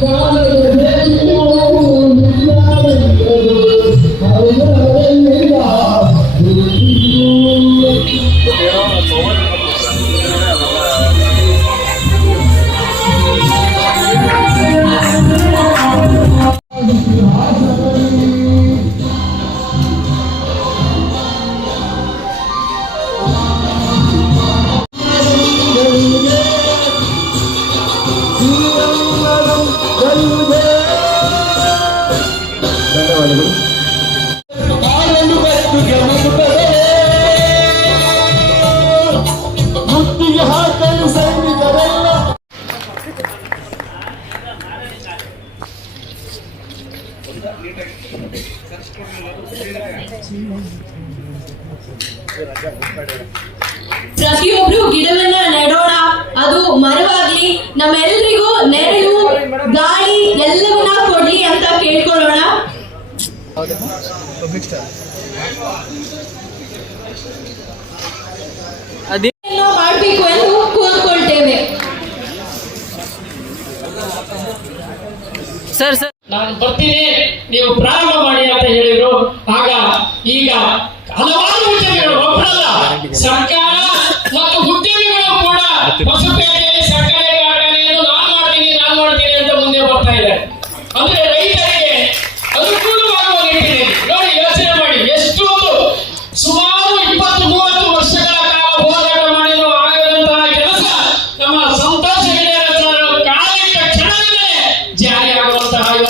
저번에 ಮುತ್ತಿಗೆ ಹಾಕಲು ಸೈನಿಕರೆಲ್ಲ ಪ್ರತಿಯೊಬ್ರು ಗಿಡವನ್ನ ನೆಡೋಣ ಅದು ಮರವಾಗ್ಲಿ ನಮ್ಮೆಲ್ರಿಗೂ ನೆರಳು ಏನೋ ಮಾಡ್ಬೇಕು ಎಂದು ಕೋರ್ಕೊಳ್ತೇವೆ ಸರ್ ಸರ್. ನಾನು ಬರ್ತೀನಿ. ನೀವು ಪ್ರಾರಂಭ ಮಾಡಿ ಅಂತ ಹೇಳಿದ್ರು. ಆಗ ಈಗ ಹಲವಾರು ಉದ್ಯಮಿಗಳು ಒಬ್ಬರಲ್ಲ ಸರ್ಕಾರ ಮತ್ತು ಉದ್ಯಮಿಗಳು ಕೂಡ ಹೊಸಪೇಟೆಯಲ್ಲಿ ಸರ್ಕಾರಿ ಕಾರ್ಖಾನೆಯನ್ನು ನಾನು ಮಾಡ್ತೀನಿ ನಾನು ಮಾಡ್ತೀನಿ ಅಂತ ಮುಂದೆ ಬರ್ತಾ ಇದೆ ಅಂದ್ರೆ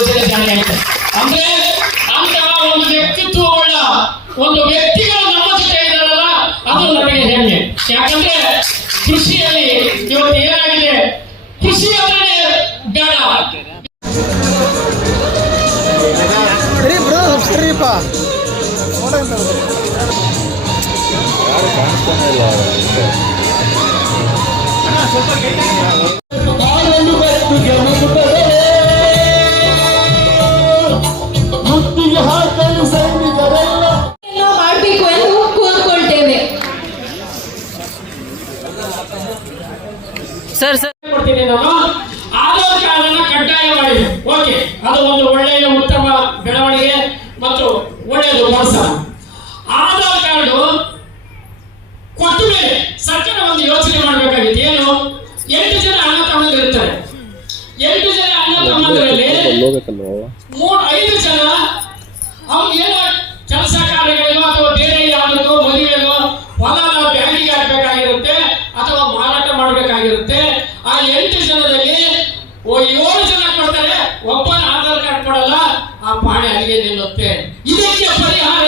ಜಾರಿ ಆಗಿದೆ ಅಂದ್ರೆ ಅಂತಹ ಒಂದು ವ್ಯಕ್ತಿತ್ವವುಳ್ಳ ಒಂದು ವ್ಯಕ್ತಿಗಳು ನಮ್ಮ ಜೊತೆ ಇದ್ದಾರಲ್ಲ ಅದು ನಮಗೆ ಹೆಮ್ಮೆ. ಯಾಕಂದ್ರೆ ಕೃಷಿಯಲ್ಲಿ ಇವತ್ತು ಏನಾಗಿದೆ? ಕೃಷಿ ಅಂದ್ರೆ ಬೇಡ ಸರಿ ಬ್ರೋ ಸರ್ ಸರ್. ಕೊಡ್ತೀನಿ ನಾನು. ಆಧಾರ್ ಕಾರ್ಡ್ ಅನ್ನ ಕಡ್ಡಾಯ ಮಾಡಿದೆ ಓಕೆ ಅದು ಒಂದು ಒಳ್ಳೆಯ ಉತ್ತಮ ಬೆಳವಣಿಗೆ ಮತ್ತು ಒಳ್ಳೆಯದು ಕೆಲಸ ಆಧಾರ್ ಕಾರ್ಡ್ ಕೊಟ್ಟ ಮೇಲೆ ಸರ್ಕಾರ ಒಂದು ಯೋಚನೆ ಮಾಡಬೇಕಾಗಿತ್ತು. ಏನು? ಎಂಟು ಜನ ಅಣ್ಣ ತಮ್ಮಂದಿರು ಇರ್ತಾರೆ. ಎಂಟು ಜನ ಅಣ್ಣ ತಮ್ಮಂದಿರಲ್ಲಿ ಮೂರು, ಐದು ಜನ ಅವ್ರು ಏನೋ ಕೆಲಸ ಕಾರ್ಯಗಳಿಗೋ ಅಥವಾ ಬೇರೆ ಯಾವುದಕ್ಕೋ ಮದುವೆಗೋ ಹೊಲನ ಮಾಡಬೇಕಾಗಿರುತ್ತೆ ಆ ಎಂಟು ಜನದಲ್ಲಿ ಓ ಏಳು ಜನ ಕೊಡ್ತಾರೆ. ಒಬ್ಬನ ಆಧಾರ್ ಕಾರ್ಡ್ ಕೊಡಲ್ಲ, ಆ ಪಾಣೆ ಅಲ್ಲಿಗೆ ನಿಲ್ಲುತ್ತೆ. ಇದಕ್ಕೆ ಪರಿಹಾರ